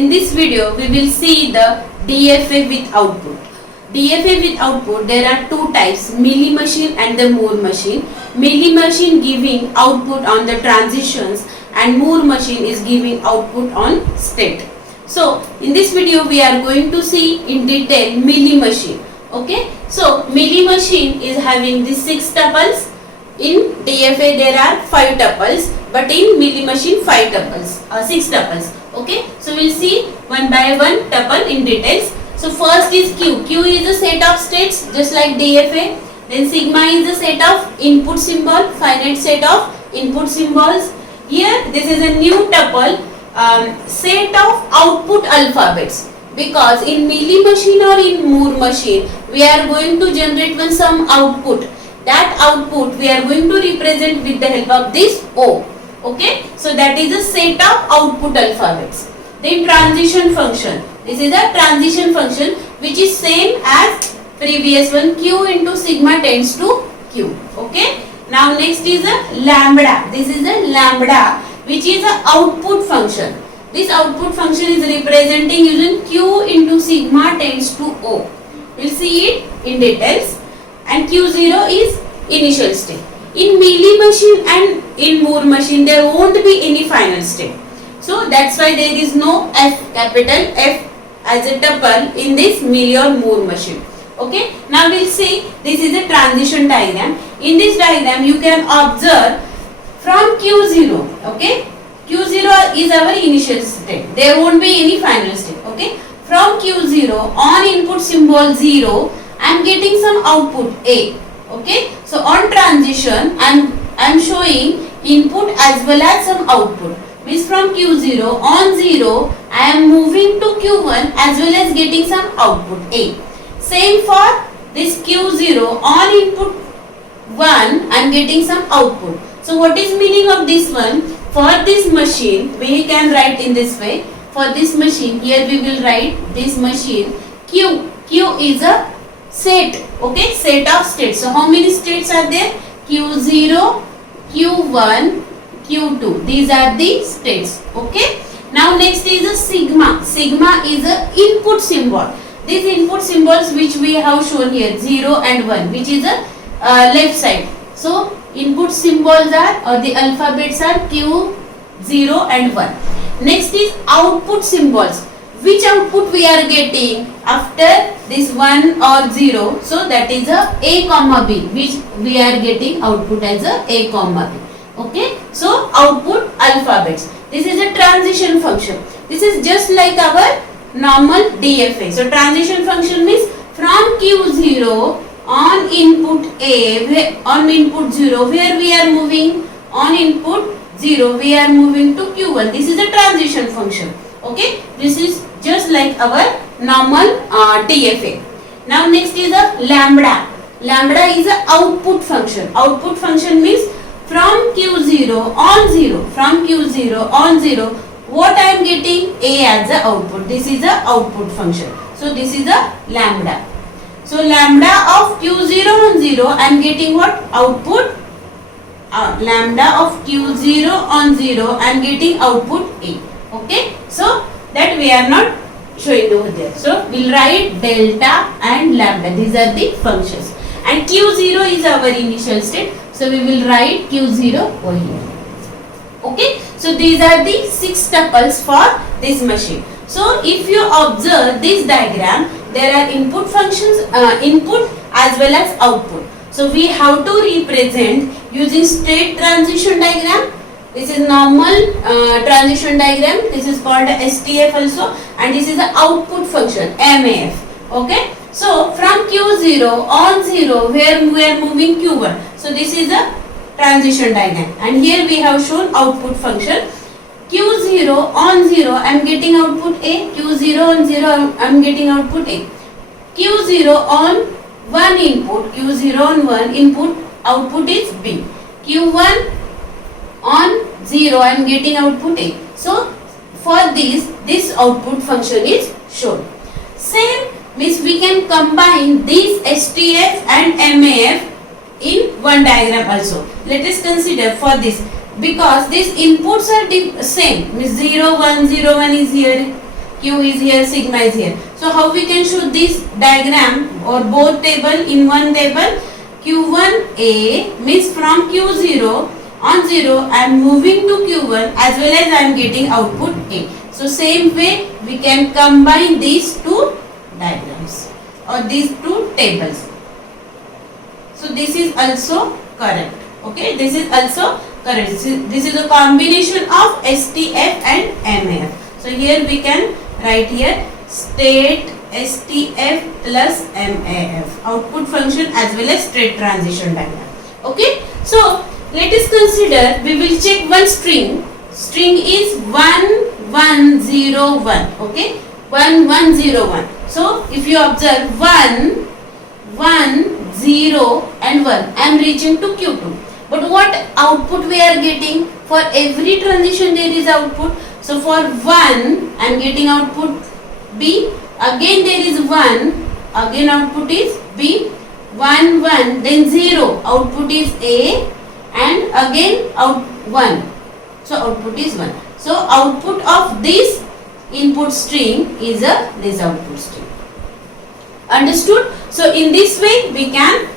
in this video we will see the DFA with output. DFA with output, there are two types, Mealy machine and the Moore machine. Mealy machine giving output on the transitions and Moore machine is giving output on state. So in this video we are going to see in detail Mealy machine. Okay, so Mealy machine is having these 6 tuples. In DFA there are 5 tuples, but in Mealy machine 6 tuples. Okay, so we'll see one by one tuple in details. So first is Q. Q is a set of states just like DFA. Then sigma is a set of input symbol, finite set of input symbols. Here this is a new tuple, set of output alphabets. Because in Mealy machine or in Moore machine we are going to generate some output. That output we are going to represent with the help of this O. Okay, so that is a set of output alphabets. Then transition function. This is a transition function which is same as previous one. Q into sigma tends to Q. Okay. Now next is a lambda. This is a lambda which is a output function. This output function is representing using Q into sigma tends to O. We'll see it in details. And Q0 is initial state. In Mealy machine and in Moore machine there won't be any final state. So that's why there is no F, capital F as a tuple in this Mealy or Moore machine. Okay. Now we'll see this is a transition diagram. In this diagram you can observe from Q0. Okay. Q0 is our initial state. There won't be any final state. Okay. From Q0 on input symbol 0 I am getting some output A. Okay. So on transition I am showing input as well as some output. Means from Q0 on 0 I am moving to Q1 as well as getting some output A. Same for this Q0 on input 1 I am getting some output. So what is meaning of this one? For this machine we can write in this way. For this machine here we will write this machine Q. Q is a set. Okay, set of states. So how many states are there? Q0, Q1, Q2. These are the states. Okay. Now next is a sigma. Sigma is a input symbol. These input symbols which we have shown here 0 and 1 which is a left side. So input symbols are or the alphabets are Q, 0 and 1. Next is output symbols. Which output we are getting after this 1 or 0? So that is a comma B, which we are getting output as a comma B. Okay. So output alphabets. This is a transition function. This is just like our normal DFA. So transition function means from Q0 on input A, on input 0, where we are moving on input 0, we are moving to Q1. This is a transition function. Okay. This is just like our normal DFA. Now next is a lambda. Lambda is a output function. Output function means from Q0 on 0. From Q0 on 0, what I am getting? A as a output. This is a output function. So this is a lambda. So lambda of Q0 on 0, I am getting what? Output. Lambda of Q0 on 0, I am getting output A. Okay. So that we are not showing over there. So we'll write delta and lambda. These are the functions. And Q0 is our initial state. So we will write Q0 over here. Okay. So these are the 6 tuples for this machine. So if you observe this diagram, there are input functions, input as well as output. So we have to represent using state transition diagram. This is normal transition diagram. This is called STF also, and this is the output function MAF. Okay. So from Q0 on 0 where we are moving Q1. So this is a transition diagram, and here we have shown output function. Q0 on 0 I am getting output A. Q0 on 0 I am getting output A. Q0 on 1 input. Q0 on 1 input output is B. Q1 on 0 I am getting output A. So for this output function is shown. Same means we can combine these STF and MAF in one diagram also. Let us consider for this, because these inputs are same, means 0 1 0 1 is here, Q is here, sigma is here. So how we can show this diagram or both table in one table? Q1A means from Q0 on 0 I am moving to Q1 as well as I am getting output A. So same way we can combine these two diagrams or these two tables. So this is also correct. Okay, this is also correct. This is a combination of STF and MAF. So here we can write here state STF plus MAF, output function as well as state transition diagram. Okay, so let us consider, we will check one string. String is 1101. Okay, 1101. So if you observe 1, 1, 0 and 1, I am reaching to Q2. But what output we are getting? For every transition there is output. So for 1 I am getting output B. Again there is 1. Again output is B. 1, 1. Then 0. Output is A. And again out 1. So output is 1. So output of this input string is this output string. Understood? So in this way we can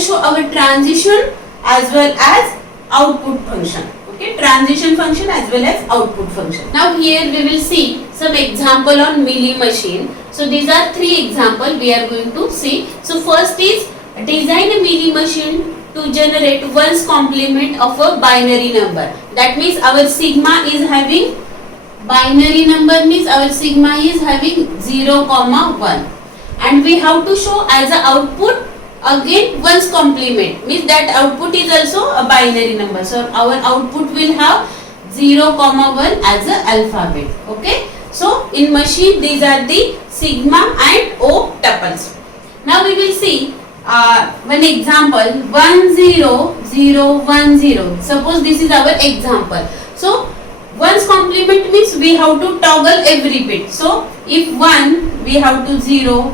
show our transition as well as output function. Okay, transition function as well as output function. Now here we will see some example on Mealy machine. So these are 3 examples we are going to see. So first is design a Mealy machine to generate ones complement of a binary number. That means our sigma is having binary number, means our sigma is having 0, 1. And we have to show as a output again ones complement, means that output is also a binary number. So our output will have 0, 1 as a alphabet. Okay. So in machine these are the sigma and O tuples. Now we will see one example 1 0 0 1 0. Suppose this is our example. So ones complement means we have to toggle every bit. So if 1 we have to 0,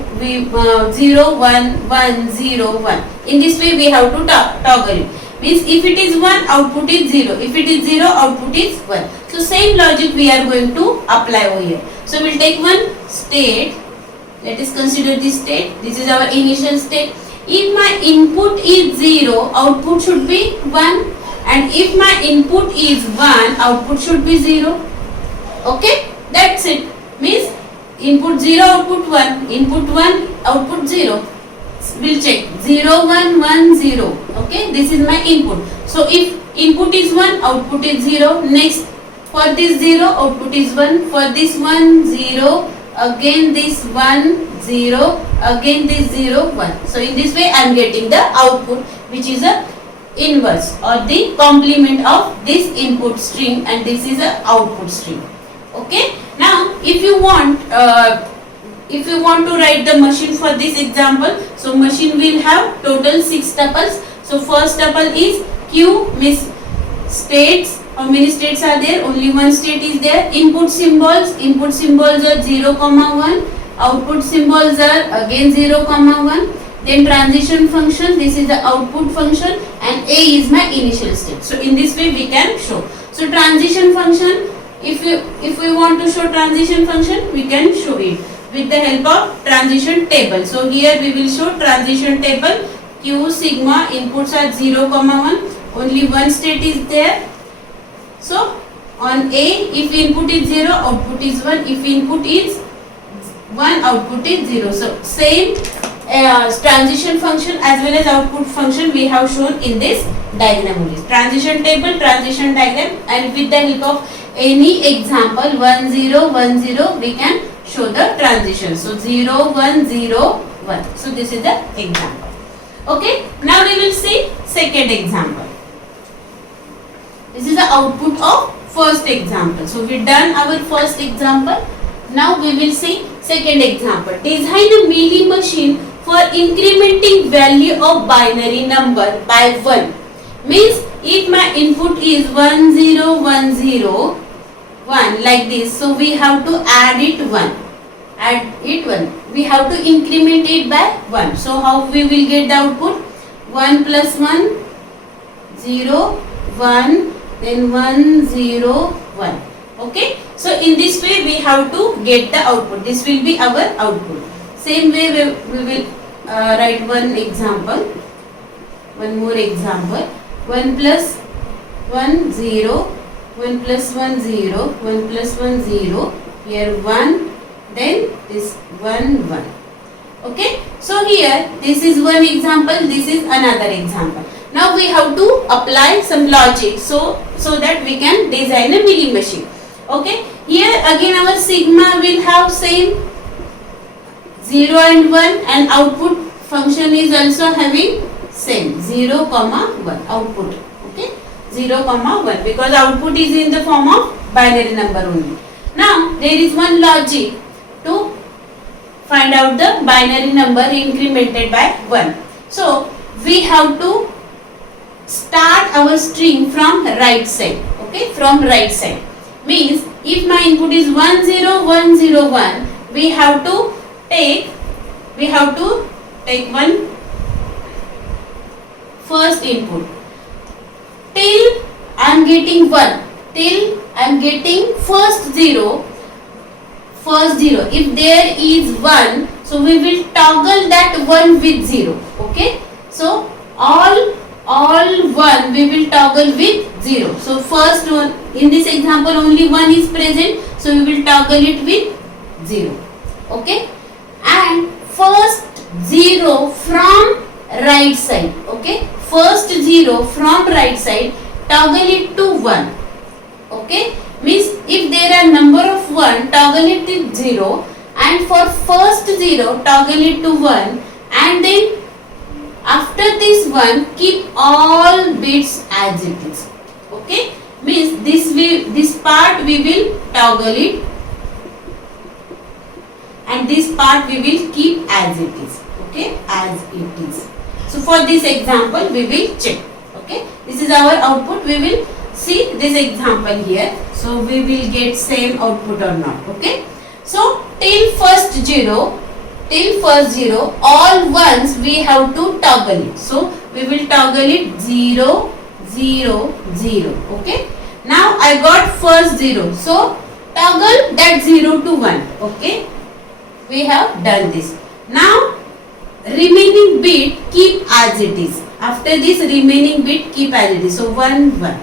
0 1 1 0 1. In this way we have to toggle it. Means if it is 1 output is 0. If it is 0 output is 1. So same logic we are going to apply over here. So we will take one state. Let us consider this state. This is our initial state. If my input is 0, output should be 1. And if my input is 1, output should be 0. Okay, that's it. Means input 0, output 1. Input 1, output 0. We'll check 0 1 1 0. Okay, this is my input. So if input is 1, output is 0. Next, for this 0, output is 1. For this 1, 0. Again this 1 0. Again this 0 1. So in this way I am getting the output, which is a inverse or the complement of this input string, and this is a output string. Okay. Now if you want to write the machine for this example, so machine will have total 6 tuples. So first tuple is Q, means states. How many states are there? Only one state is there. Input symbols are 0, 1. Output symbols are again 0, 1. Then transition function, this is the output function, and A is my initial state. So in this way we can show. So transition function, if we want to show transition function, we can show it with the help of transition table. So here we will show transition table. Q sigma inputs are 0, 1. Only one state is there. So on A, if input is 0, output is 1. If input is 1, output is 0. So same transition function as well as output function we have shown in this diagram only. Transition table, transition diagram, and with the help of any example 1 0 1 0 we can show the transition. So 0 1 0 1. So this is the example. Okay. Now we will see second example. This is the output of first example. So we done our first example. Now we will see second example. Design a Mealy machine for incrementing value of binary number by 1. Means if my input is 1 0 1 0 1 like this, so we have to add it 1. Add it 1. We have to increment it by 1. So how we will get the output? 1 plus 1 0 1, then 1 0 1. Okay, so in this way we have to get the output. This will be our output. Same way we will write one example, one more example. 1 plus 1 0, 1 plus 1 0, 1 plus 1 0, here 1, then this 1 1. Okay, so here this is one example, this is another example. Now we have to apply some logic so that we can design a milling machine. Okay, here again our sigma will have same 0 and 1, and output function is also having same 0 comma 1 output. Okay, 0 comma 1, because output is in the form of binary number only. Now there is one logic to find out the binary number incremented by 1. So we have to start our string from right side. Okay, from right side means if my input is 1 0 1 0 1, we have to take one first input till I am getting 1, till I am getting first 0. If there is 1, so we will toggle that 1 with 0. Okay, so all 1 we will toggle with 0. So first one, in this example only 1 is present, so we will toggle it with 0. Okay, and first 0 from right side. Okay, first 0 from right side, toggle it to 1. Okay, means if there are number of 1, toggle it to 0, and for first 0 toggle it to 1, and then after this 1 keep all bits as it is. Okay, means this part we will toggle it, and this part we will keep as it is. Okay, as it is. So for this example we will check. Okay, this is our output. We will see this example here. So we will get same output or not. Okay, so till first 0, all ones we have to toggle it. So we will toggle it 0 0 0. Okay, now I got first 0, so toggle that 0 to 1. Okay, we have done this. Now remaining bit keep as it is. After this remaining bit keep as it is. So 1 1.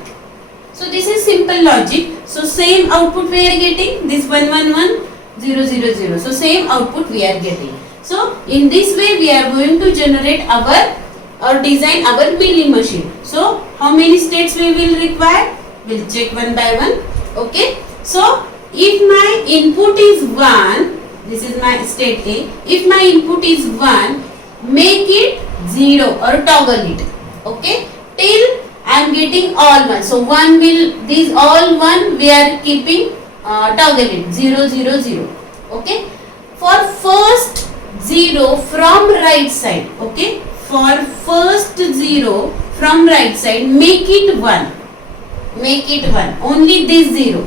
So this is simple logic. So same output we are getting, this 1 1 1 0 0 0. So same output we are getting. So in this way we are going to generate or design our milling machine. So how many states we will require? We'll check one by one. Okay, so if my input is 1, this is my state A. If my input is 1, make it 0 or toggle it. Okay, till I am getting all 1. So 1 will, these all 1 we are keeping, toggle it 0 0 0. Okay, for first 0 from right side. Okay, for first 0 from right side, make it 1. Make it 1. Only this 0.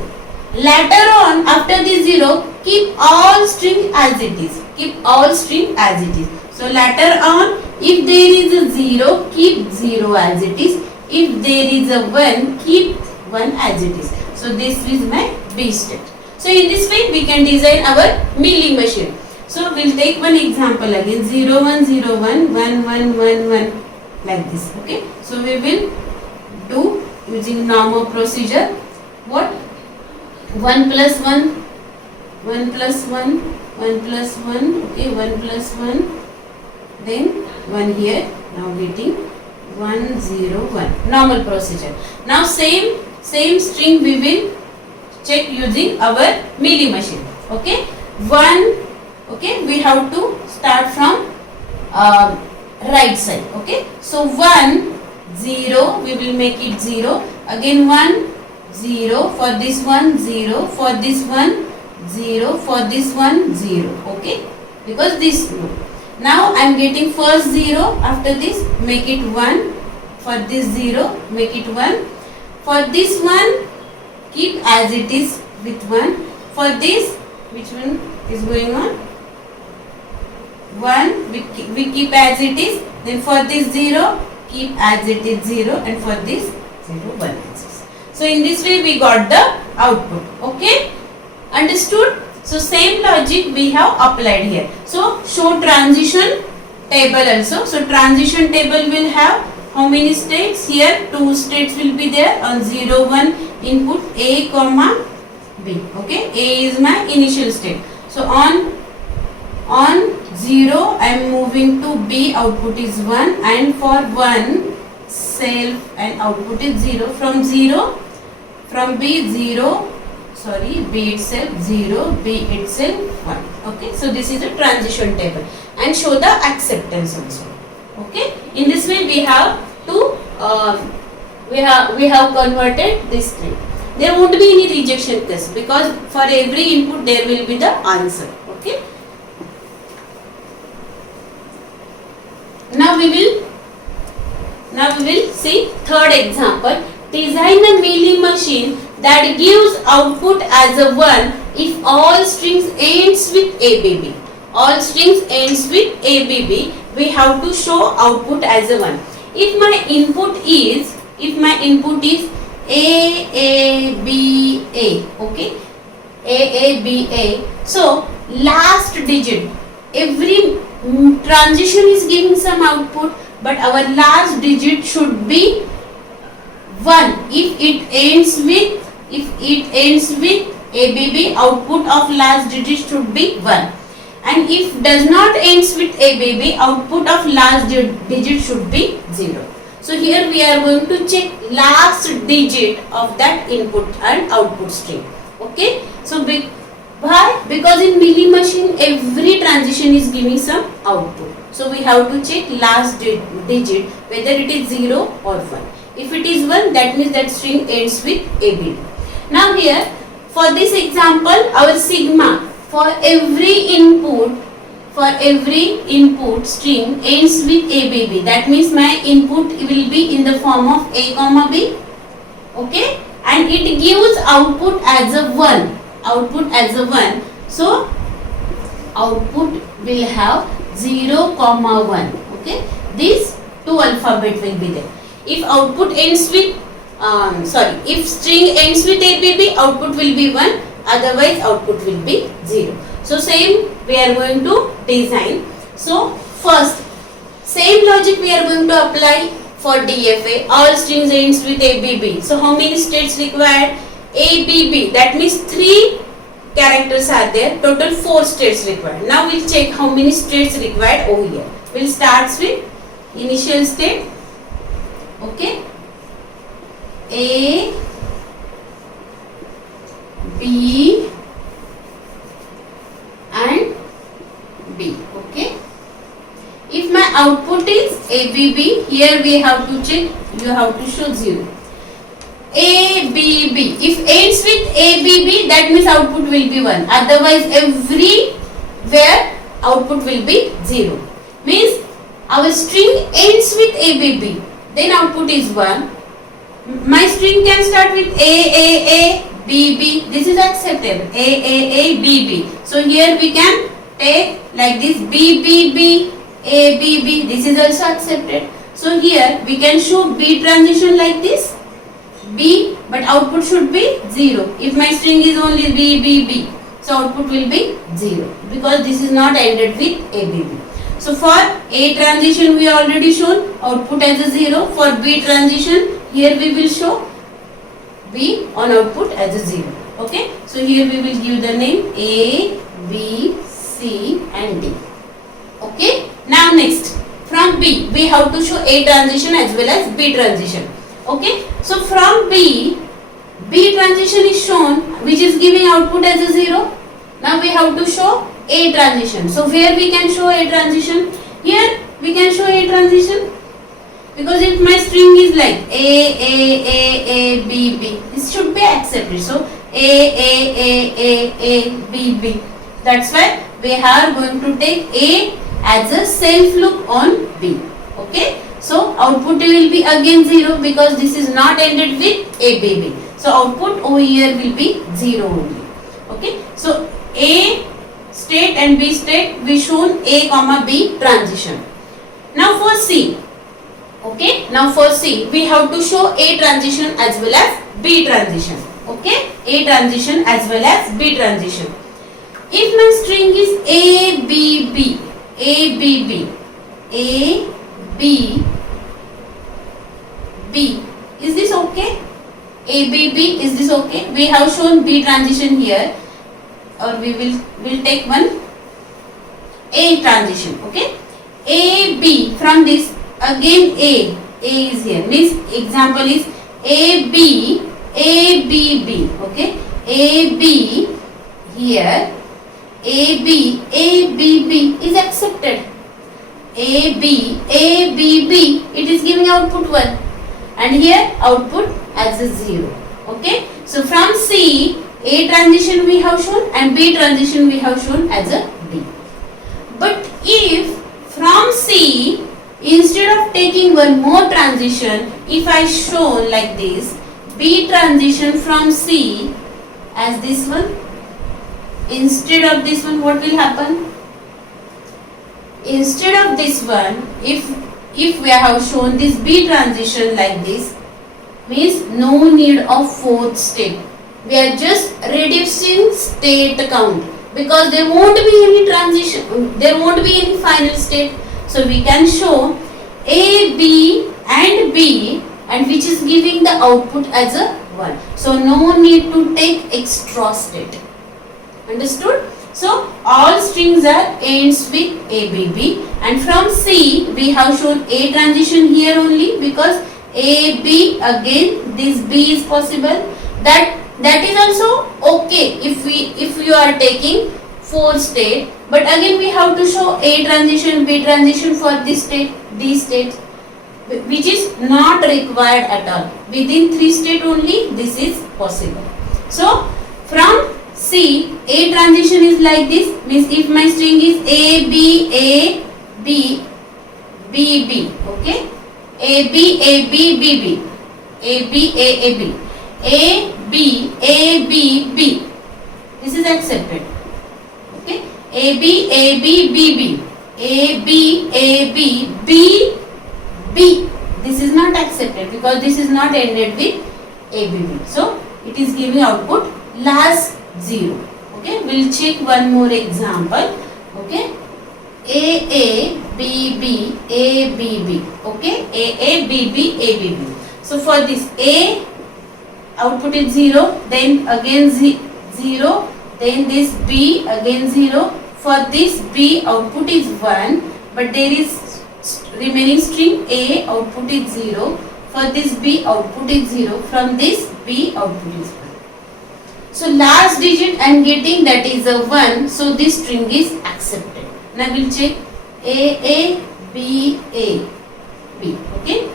Later on, after this 0, keep all string as it is. Keep all string as it is. So later on, if there is a 0, keep 0 as it is. If there is a 1, keep 1 as it is. So this is my B state. So in this way we can design our milling machine. So we'll take one example again, 0 1 0 1 1 1 1 1 like this. Okay, so we will do using normal procedure. What? 1 plus 1, 1 plus 1, 1 plus 1, okay, 1 plus 1, then 1 here, now getting 1 0 1, normal procedure. Now same string we will check using our milling machine. Okay, 1, okay, we have to start from right side. Okay, so 1 0, we will make it 0, again 1 0, for this one 0, for this one 0, for this one 0. Okay, because this, now I am getting first 0, after this make it 1, for this 0 make it 1, for this one keep as it is with 1, for this, which one is going on, 1 we keep as it is, then for this 0 keep as it is 0, and for this 0 1 as it is. So in this way we got the output. Okay, understood? So same logic we have applied here. So show transition table also. So transition table will have how many states? Here 2 states will be there. On 0 1 input A comma B. Okay, A is my initial state. So on 0 I am moving to B, output is 1, and for 1 self and output is 0. From B 0, sorry, B itself 0, B itself 1. Okay, so this is a transition table, and show the acceptance also. Okay, in this way we have to we have converted this string. There won't be any rejection case because for every input there will be the answer. Okay, now we will see third example. Design a Mealy machine that gives output as a 1 if all strings ends with ABB. All strings ends with ABB. We have to show output as a 1. If my input is AABA, okay, AABA. So last digit, every transition is giving some output, but our last digit should be 1. If it ends with ABB, output of last digit should be 1. And if does not ends with ABB, output of last digit should be 0. So here we are going to check last digit of that input and output string. Okay. So why? Because in Mealy machine every transition is giving some output. So we have to check last digit whether it is 0 or 1. If it is 1, that means that string ends with ABB. Now here for this example, our sigma for every input string ends with ABB. That means my input will be in the form of A comma B. Okay, and it gives output as a 1. So output will have 0 comma 1. Okay, these two alphabet will be there. If output ends with if string ends with ABB, output will be 1, otherwise output will be 0. So same we are going to design. So first same logic we are going to apply for DFA. All strings ends with ABB. So how many states required? ABB, that means 3 characters are there. Total 4 states required. Now we'll check how many states required over here. We'll start with initial state. Okay, A, B and B. Okay, if my output is ABB, here we have to check, you have to show 0. ABB, if ends with ABB, that means output will be 1, otherwise everywhere output will be 0. Means our string ends with ABB, then output is 1. My string can start with AAABB. This is acceptable. AAABB. So here we can take like this BBB, ABB. This is also accepted. So here we can show B transition like this. B, but output should be 0. If my string is only BBB, so output will be 0 because this is not ended with ABB. So for A transition we already shown output as a 0. For B transition here we will show B on output as a 0. Okay. So here we will give the name A, B, C and D. Okay. Now next from B we have to show A transition as well as B transition. Okay. So from B transition is shown which is giving output as a 0. Now we have to show A transition. So where we can show A transition? Here we can show A transition because if my string is like A, B, B, this should be accepted. So A, B, B. That's why we are going to take A as a self loop on B. Okay. So output will be again 0 because this is not ended with ABB. So output over here will be 0 only. Okay. So A state and B state we shown A comma B transition. Now for C. Okay. Now for C we have to show A transition as well as B transition. Okay, A transition as well as B transition. If my string is ABB, ABB, ABB, is this okay? ABB, is this okay? We have shown B transition here, or we will take one A transition. Okay, AB, from this again A is here, means example is AB, ABB. Okay, AB here, AB, ABB is accepted. AB, ABB, it is giving output 1, and here output as a 0. Okay, so from C, A transition we have shown and B transition we have shown as a D. But if from C, instead of taking one more transition, if I show like this, B transition from C as this one, instead of this one, what will happen? Instead of this one, if we have shown this B transition like this, means no need of fourth state. We are just reducing state count, because there won't be any transition, there won't be any final state. So we can show A, B and B, and which is giving the output as a 1. So no need to take extra state. Understood? So all strings are ends with ABB, and from C we have shown A transition here only, because AB, again this B is possible. That is also okay if you are taking 4 state, but again we have to show A transition, B transition for this state, these states, which is not required at all. Within 3 state only this is possible. So from C, A transition is like this, means if my string is A, B, A, B, B, B, okay, A, B, A, B, B, B, A, B, A, A, B, A, B, A, B, B, this is accepted. Okay, A, B, A, B, B, B, A, B, A, B, B, B, this is not accepted because this is not ended with ABB. So it is giving output last 0. Okay, we'll check one more example. Okay, A, B, B, A, B, B. Okay, A, B, B, A, B, B. So for this A, output is 0, then again 0, then this B again 0. For this B, output is 1, but there is remaining string A, output is 0. For this B, output is 0. From this B, output is 1. So last digit I am getting, that is a 1. So this string is accepted. Now we will check A, B, A, B. Okay,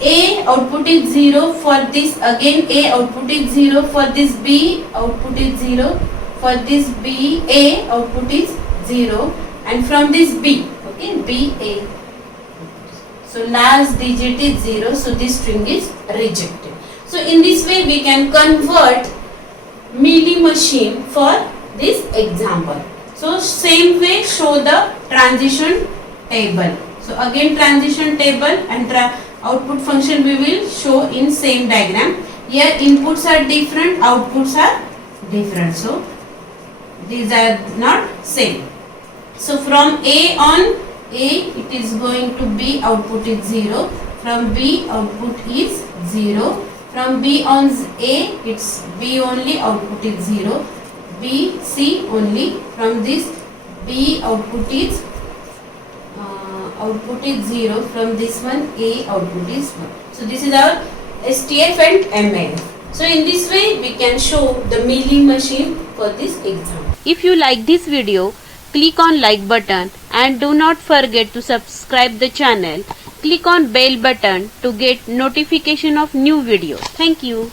A output is 0. For this again A output is 0. For this B, output is 0. For this B, A output is 0. And from this B, okay, B, A. So last digit is 0. So this string is rejected. So in this way we can convert Mealy machine for this example. So same way show the transition table. So again transition table and output function we will show in same diagram. Here inputs are different, outputs are different. So these are not same. So from A on A, it is going to be output is 0. From B, output is 0. From B on A, it's B only, output is 0. B, C only. From this B, output is 0. From this one A, output is 1. So this is our STF and ML. So in this way we can show the Mealy machine for this example. If you like this video, click on like button and do not forget to subscribe the channel. Click on bell button to get notification of new videos. Thank you.